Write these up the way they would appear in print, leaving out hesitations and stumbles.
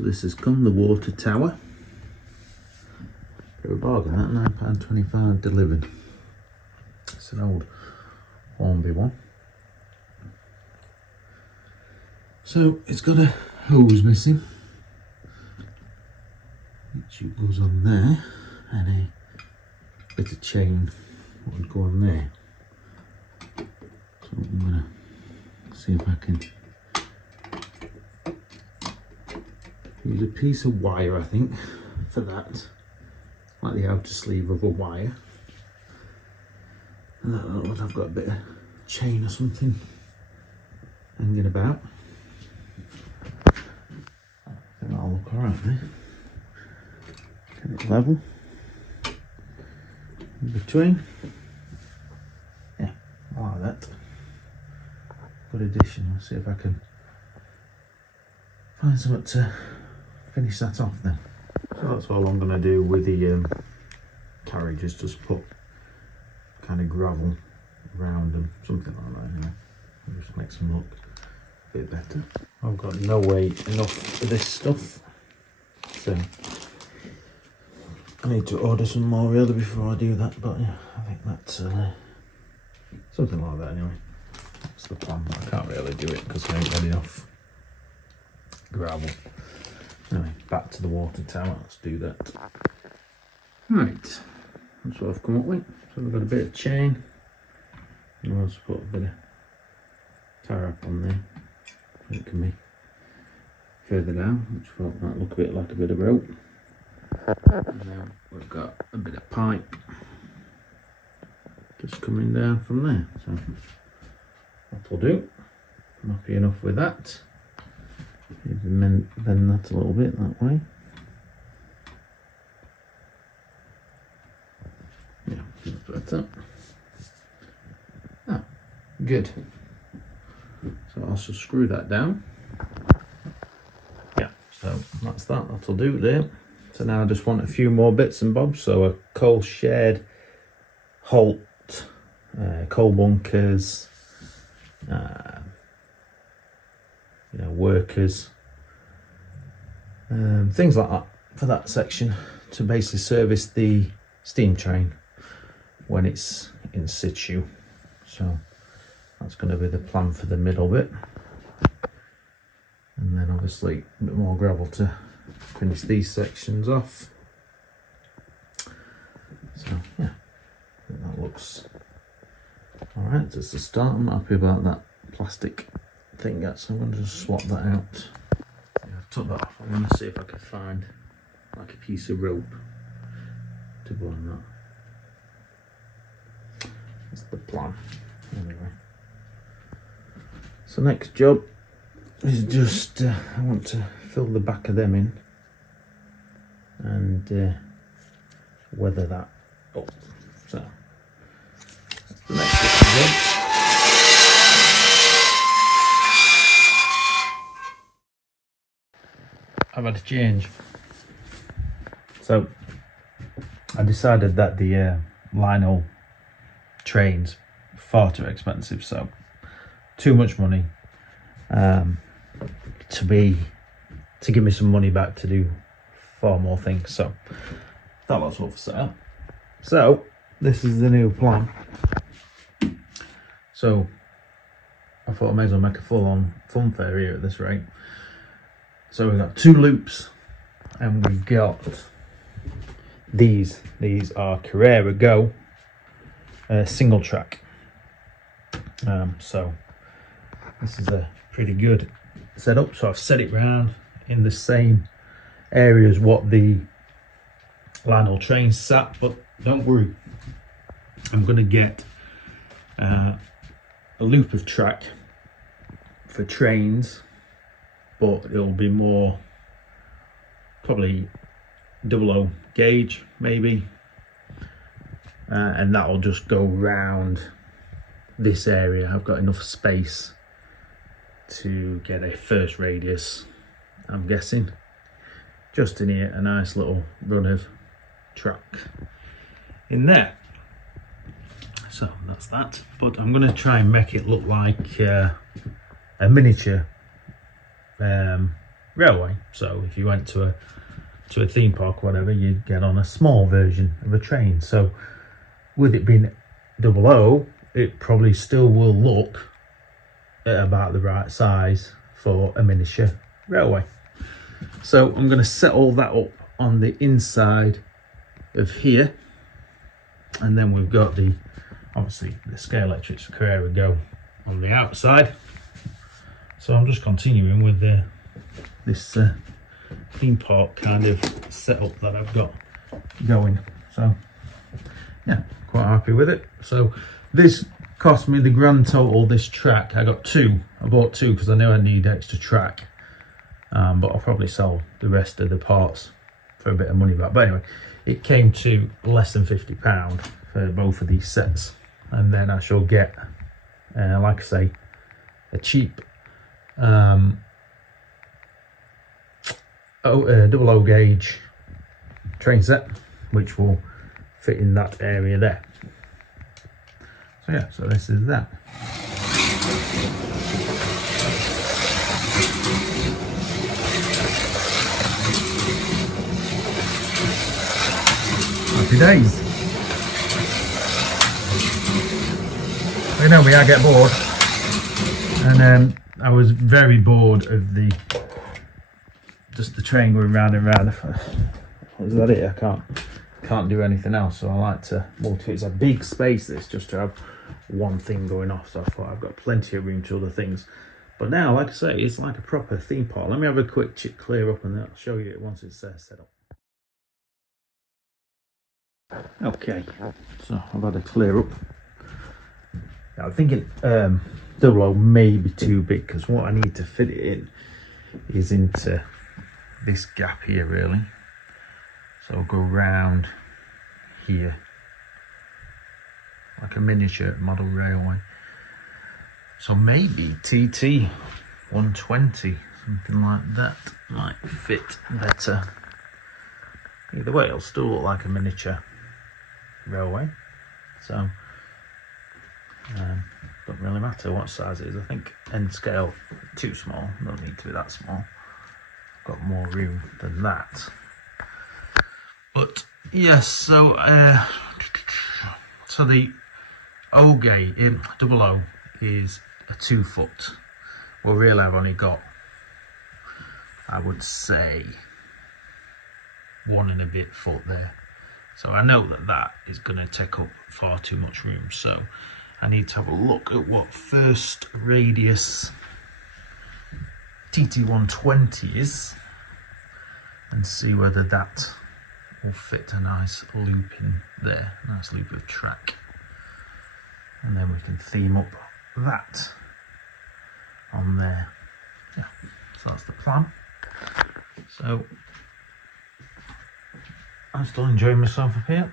So this has come, the water tower. Bit of a bargain, that £9.25 delivered. It's an old Hornby one. So it's got a hose missing, which goes on there, and a bit of chain would go on there. So I'm gonna see if I can use a piece of wire, I think, for that, like the outer sleeve of a wire. And that looks like I've got a bit of chain or something hanging about. I think that'll look alright there. Get it level in between. Yeah, I like that. Good addition. Let's see if I can find something to finish that off then. So that's all I'm going to do with the carriage, is just put kind of gravel around them, something like that anyway. It just makes them look a bit better. I've got no weight enough for this stuff, so I need to order some more really before I do that, but yeah, I think that's something like that anyway. That's the plan. I can't really do it because I ain't got enough gravel. Anyway, back to the water tower, let's do that. Right, that's what I've come up with. So we've got a bit of chain, and I'll also put a bit of tie wrap on there. It can be further down, which might look a bit like a bit of rope. And then we've got a bit of pipe just coming down from there. So that'll do. I'm happy enough with that. Even bend that a little bit that way. Yeah, that's better. Ah, good. So I'll just screw that down. Yeah, so that's that. That'll do there. So now I just want a few more bits and bobs. So a coal shed, halt, coal bunkers, workers, things like that for that section to basically service the steam train when it's in situ. So that's going to be the plan for the middle bit, and then obviously a bit more gravel to finish these sections off. So yeah, I think that looks alright. Just a start. I'm happy about that plastic thing, so I'm going to just swap that out. Yeah, I've took that off. I'm going to see if I can find like a piece of rope to go on that. That's the plan anyway. So next job is just I want to fill the back of them in and weather that up. So that's the next job. I've had a change. So I decided that the Lionel trains are far too expensive, so too much money to give me some money back to do far more things. So that was up for sale. So this is the new plan. So I thought I may as well make a full-on fun fair here at this rate. So we've got 2 loops, and we've got these. These are Carrera Go single track. So this is a pretty good setup. So I've set it round in the same area as what the Lionel train sat, but don't worry, I'm going to get a loop of track for trains, but it'll be more probably 00 gauge maybe, and that'll just go round this area. I've got enough space to get a first radius, I'm guessing, just in here, a nice little run of track in there. So that's that, but I'm going to try and make it look like a miniature railway. So if you went to a theme park or whatever, you'd get on a small version of a train. So with it being double O, it probably still will look at about the right size for a miniature railway. So I'm going to set all that up on the inside of here, and then we've got obviously the Scalextric Carrera Go on the outside. So I'm just continuing with this theme park kind of setup that I've got going. So yeah, quite happy with it. So this cost me the grand total, this track. I bought two because I know I need extra track, but I'll probably sell the rest of the parts for a bit of money back. But anyway, it came to less than £50 for both of these sets, and then I shall get like I say, a cheap double O gauge train set, which will fit in that area there. So yeah, so this is that. Happy days. You know me, I get bored, and I was very bored of just the train going round and round. Is that it? I can't do anything else, so I like to multi. It's a big space, this, just to have one thing going off, so I thought I've got plenty of room to other things. But now, like I say, it's like a proper theme park. Let me have a quick clear up, and then I'll show you it once it's set up. Okay, so I've had a clear up. Now I'm thinking double O may be too big, because what I need to fit it in is into this gap here, really. So I'll go round here like a miniature model railway. So maybe TT 120, something like that, might fit better. Either way, it'll still look like a miniature railway. So don't really matter what size it is. I think end scale too small, don't need to be that small. Got more room than that. But yes, so the O gauge in double O is a 2 foot. Well, really, I've only got, I would say, 1 and a bit foot there. So I know that is going to take up far too much room. So I need to have a look at what first radius TT120 is and see whether that will fit a nice loop in there, a nice loop of track. And then we can theme up that on there. Yeah, so that's the plan. So I'm still enjoying myself up here.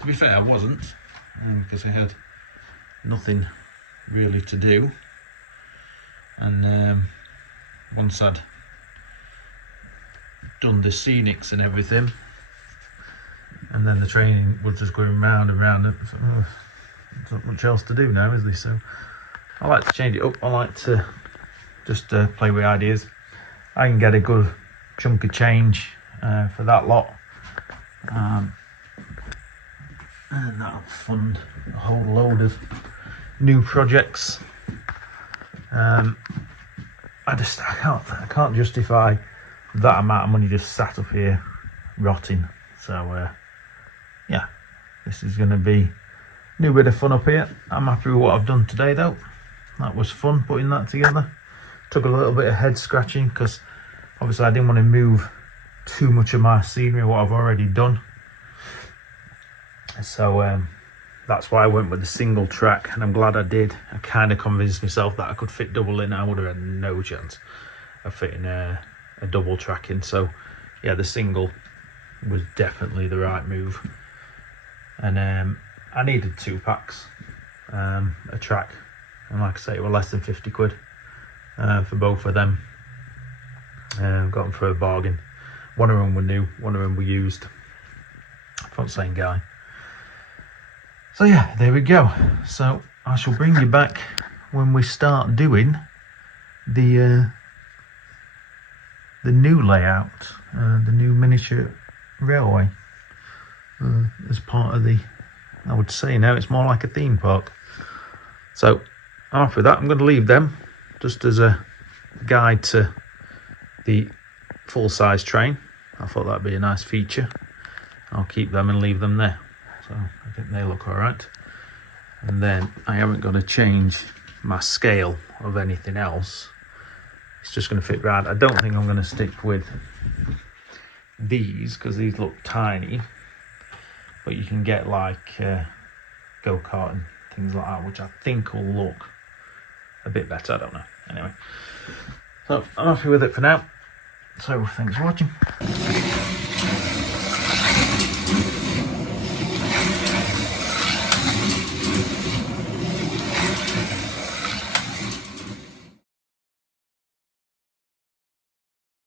To be fair, I wasn't, because I had nothing really to do. And once I'd done the scenics and everything, and then the training was just going round and round, there's not much else to do now, is there? So I like to change it up. I like to just play with ideas. I can get a good chunk of change for that lot, and that'll fund a whole load of new projects. I can't justify that amount of money just sat up here rotting. So yeah, this is going to be a new bit of fun up here. I'm happy with what I've done today, though. That was fun putting that together. Took a little bit of head scratching, because obviously I didn't want to move too much of my scenery, what I've already done. So that's why I went with the single track, and I'm glad I did. I kind of convinced myself that I could fit double in. I would have had no chance of fitting a double track in. So yeah, the single was definitely the right move. And I needed 2 packs, a track, and like I say, it was less than 50 quid for both of them. Got them for a bargain. One of them were new, one of them were used. From the same guy. So yeah, there we go. So I shall bring you back when we start doing the the new layout, the new miniature railway, as part of the, I would say now it's more like a theme park. So after that, I'm going to leave them just as a guide to the full-size train. I thought that'd be a nice feature. I'll keep them and leave them there. So I think they look all right. And then I haven't got to change my scale of anything else. It's just going to fit right. I don't think I'm going to stick with these because these look tiny. But you can get like go-kart and things like that, which I think will look a bit better. I don't know. Anyway, so I'm happy with it for now. So thanks for watching.